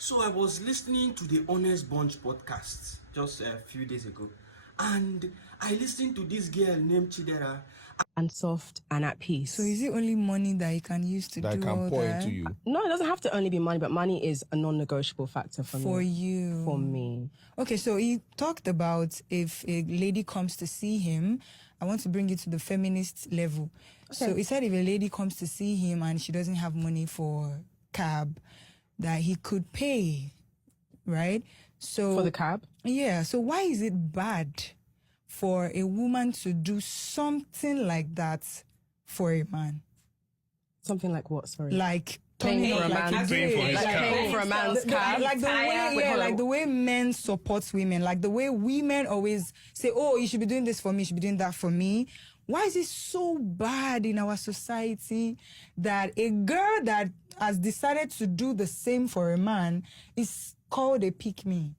So I was listening to the Honest Bunch podcast just a few days ago, and I listened to this girl named Chidera. And soft and at peace. So is it only money that you can use to that do can all pour that? into you? No, it doesn't have to only be money, but money is a non-negotiable factor for me. For you. For me. Okay, so he talked about if a lady comes to see him, I want to bring it to the feminist level. Okay. So he said if a lady comes to see him and she doesn't have money for cab, that he could pay, right? So For the cab? Yeah, so why is it bad for a woman to do something like that for a man? Something like what, sorry? Like Paying turning for up a like man's he did. Paying for his like cab. paying for a man's cab. Like the way, Wait, hold on. like the way men support women, like the way women always say, "Oh, you should be doing this for me, you should be doing that for me." Why is it so bad in our society that a girl that has decided to do the same for a man is called a pick-me?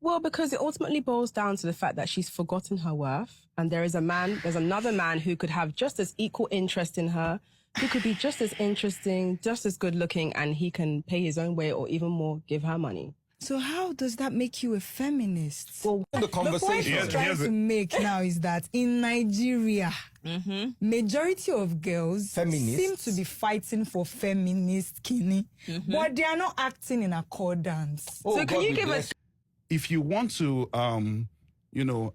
Well, because it ultimately boils down to the fact that she's forgotten her worth, and there's another man who could have just as equal interest in her, who could be just as interesting, just as good looking, and he can pay his own way or even more, give her money. So how does that make you a feminist? Well, The conversation. The point I'm trying to make now is that in Nigeria, majority of girls Feminists. seem to be fighting for feminist kini, but they are not acting in accordance. Oh, so can God you be give blessed. us... If you want to,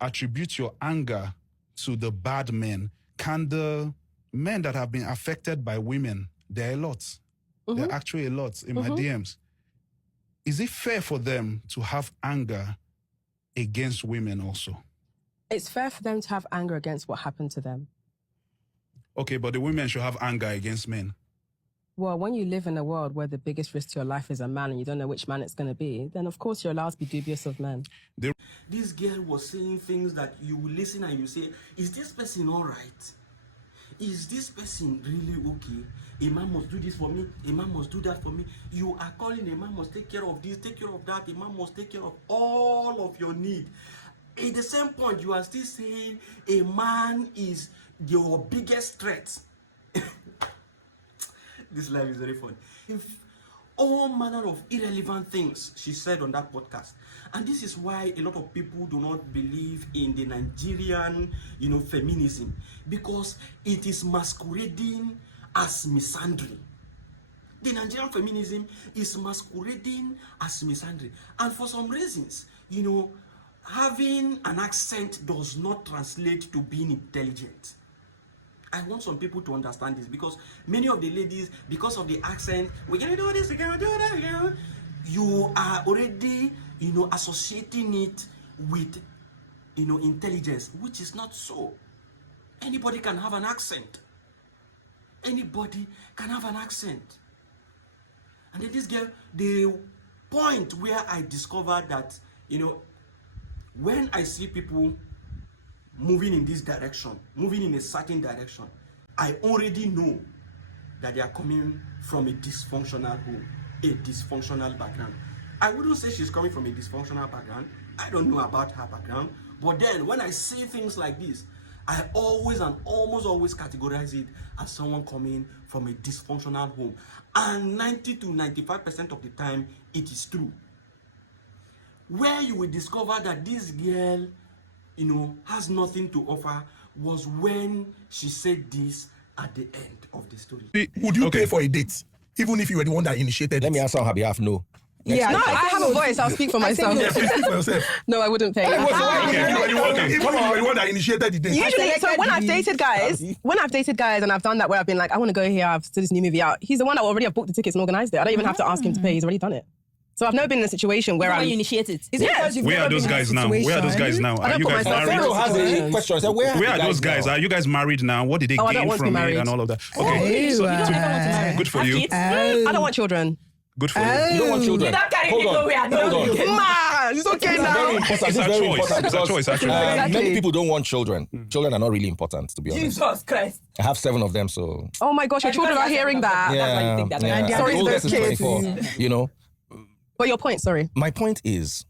attribute your anger to the bad men, can the men that have been affected by women, there are a lot. There are actually a lot in my DMs. Is it fair for them to have anger against women also? It's fair for them to have anger against what happened to them. Okay, but the women should have anger against men. Well, when you live in a world where the biggest risk to your life is a man and you don't know which man it's going to be, then of course you're allowed to be dubious of men. This girl was saying things that you will listen and you say, is this person all right? Is this person really okay? A man must do this for me. A man must do that for me. You are calling a man must take care of this, take care of that. A man must take care of all of your need. At the same point, you are still saying a man is your biggest threat. This life is very fun. If all manner of irrelevant things she said on that podcast. And this is why a lot of people do not believe in the Nigerian, feminism, because it is masquerading as misandry. The Nigerian feminism is masquerading as misandry. And for some reasons, having an accent does not translate to being intelligent. I want some people to understand this, because many of the ladies, because of the accent, we're gonna do this, we're gonna do that, you are already, associating it with, intelligence, which is not so. Anybody can have an accent. Anybody can have an accent. And then this girl, the point where I discovered that, when I see people moving in this direction, moving in a certain direction, I already know that they are coming from a dysfunctional home, a dysfunctional background. I wouldn't say she's coming from a dysfunctional background. I don't know about her background. But then when I see things like this, I always and almost always categorize it as someone coming from a dysfunctional home. And 90 to 95% of the time, it is true. Where you will discover that this girl has nothing to offer was when she said this at the end of the story. Would you pay for a date, even if you were the one that initiated Let me it? answer on her behalf. No. Yeah, No, I have a voice. I'll speak for myself. Yeah, please speak for yourself. No, I wouldn't pay. If you were the one that initiated the date. Usually, so when I've dated guys and I've done that where I've been like, I want to go here, I've seen this new movie out, he's the one that already have booked the tickets and organised it. I don't even have to ask him to pay, he's already done it. So I've never been in a situation where you initiate it. Is it because you've Where never are those been in a guys now? Where are those guys situation? now? I Are don't you put guys myself married? Pharaoh has a question. So Where are those guys? Are you guys married now? What did they Oh, I don't gain want to from be it married. and all of that? Oh, Okay, so right. good for Have you. kids? I don't want children. Good for you. You don't want children. You don't carry Hold me on. nowhere, no. Hold on. Man, it's okay This is now. very important. It's This is a very choice. important It's a because, choice, actually. Exactly. many people don't want children. Children are not really important, to be honest. Jesus Christ. I have 7 of them, so Oh my gosh, your children are hearing that. That's why you think that. And yeah. they're The oldest is kids. 24. But your point, sorry. My point is,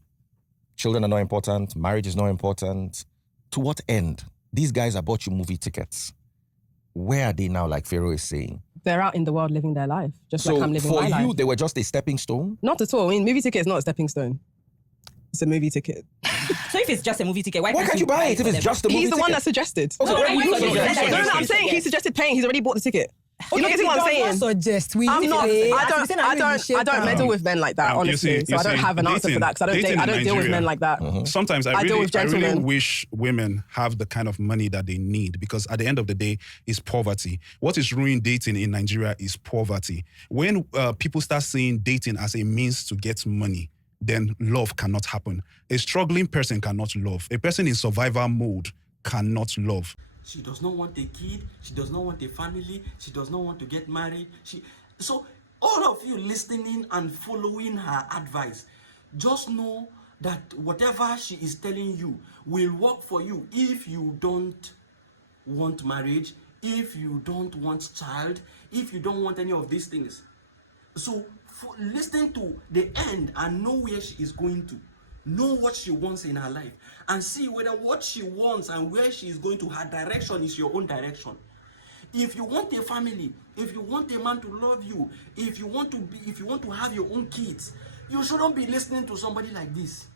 children are not important. Marriage is not important. To what end? These guys have bought you movie tickets. where are they now, like Pharaoh is saying? They're out in the world living their life, just So like I'm living for my you, life. they were just a stepping stone? Not at all. I mean, movie ticket is not a stepping stone. It's a movie ticket. So if it's just a movie ticket, why can't you buy it if it's just a movie He's the ticket? one that suggested. Okay, why you you suggest- suggest- No, I'm saying he suggested paying. He's already bought the ticket. You're not getting what I'm saying. Suggest. I'm not. I don't meddle with men like that, You honestly. see- so I don't have an answer for that because dating I don't in deal with Nigeria, men like that. Sometimes I deal really, with I really gentlemen. wish women have the kind of money that they need, because at the end of the day, it's poverty. What is ruining dating in Nigeria is poverty. When people start seeing dating as a means to get money, then love cannot happen. A struggling person cannot love. A person in survival mode cannot love. She does not want a kid. She does not want a family. She does not want to get married. So all of you listening and following her advice, just know that whatever she is telling you will work for you if you don't want marriage, if you don't want child, if you don't want any of these things. So listen to the end and know where she is going to. Know what she wants in her life and see whether what she wants and where she is going to, her direction is your own direction. If you want a family, if you want a man to love you, if you want to have your own kids, you shouldn't be listening to somebody like this.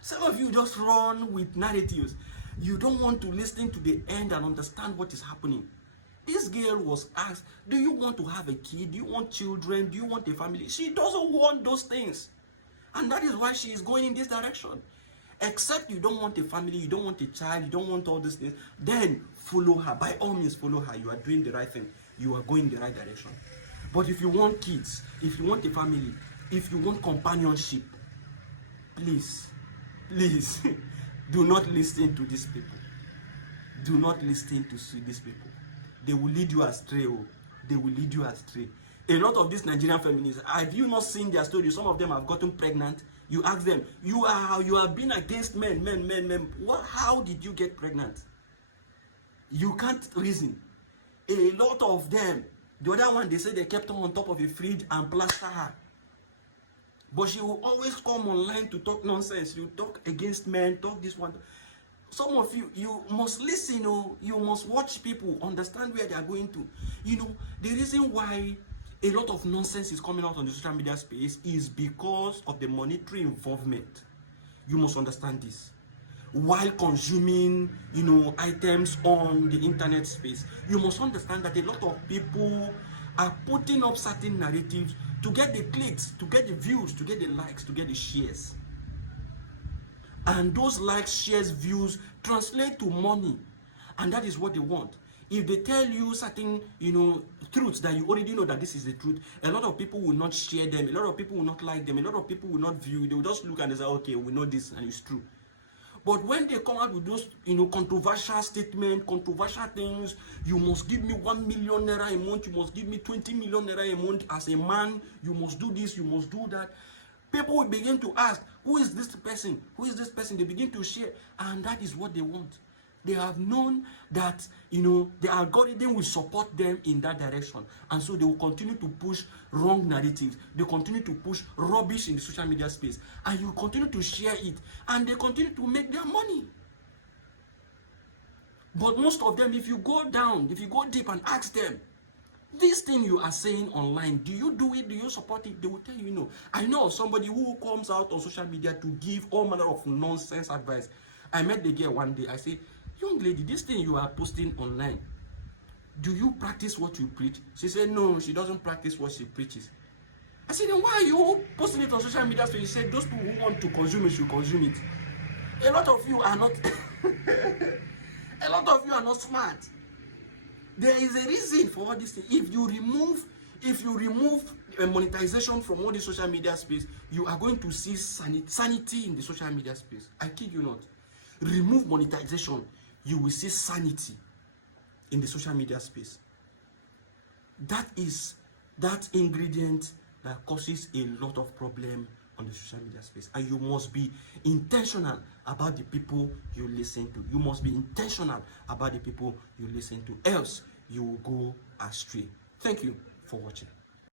Some of you just run with narratives. You don't want to listen to the end and understand what is happening. This girl was asked, do you want to have a kid? Do you want children? Do you want a family? She doesn't want those things. And that is why she is going in this direction. Except you don't want a family, you don't want a child, you don't want all these things, then follow her. By all means, follow her. You are doing the right thing. You are going the right direction. But if you want kids, if you want a family, if you want companionship, please, do not listen to these people. Do not listen to these people. They will lead you astray. They will lead you astray. A lot of these Nigerian feminists, have you not seen their stories? Some of them have gotten pregnant. You ask them, you have been against men. How did you get pregnant? You can't reason. A lot of them, the other one, they say they kept her on top of a fridge and plaster her. But she will always come online to talk nonsense. You talk against men, talk this one. Some of you, you must listen, you must watch people, understand where they are going to. The reason why a lot of nonsense is coming out on the social media space is because of the monetary involvement. You must understand this. While consuming, items on the internet space, you must understand that a lot of people are putting up certain narratives to get the clicks, to get the views, to get the likes, to get the shares. And those likes, shares, views translate to money. And that is what they want. If they tell you certain, truths that you already know that this is the truth, a lot of people will not share them, a lot of people will not like them, a lot of people will not view, they will just look and they say, okay, we know this and it's true. But when they come out with those, controversial statements, controversial things, you must give me 1 million naira a month, you must give me 20 million naira a month as a man, you must do this, you must do that. People will begin to ask, who is this person? Who is this person? They begin to share, and that is what they want. They have known that, the algorithm will support them in that direction. And so they will continue to push wrong narratives. They continue to push rubbish in the social media space. And you continue to share it. And they continue to make their money. But most of them, if you go down, if you go deep and ask them, this thing you are saying online, do you do it? Do you support it? They will tell you no. I know of somebody who comes out on social media to give all manner of nonsense advice. I met the girl one day. I said, young lady, this thing you are posting online, do you practice what you preach? She said, no, she doesn't practice what she preaches. I said, then why are you posting it on social media? So she said, those people who want to consume it should consume it. A lot of you are not, a lot of you are not smart. There is a reason for all this thing. If you remove monetization from all the social media space, you are going to see sanity in the social media space. I kid you not. Remove monetization, you will see sanity in the social media space. That is that ingredient that causes a lot of problem on the social media space. And you must be intentional about the people you listen to. You must be intentional about the people you listen to. Else, you will go astray. Thank you for watching.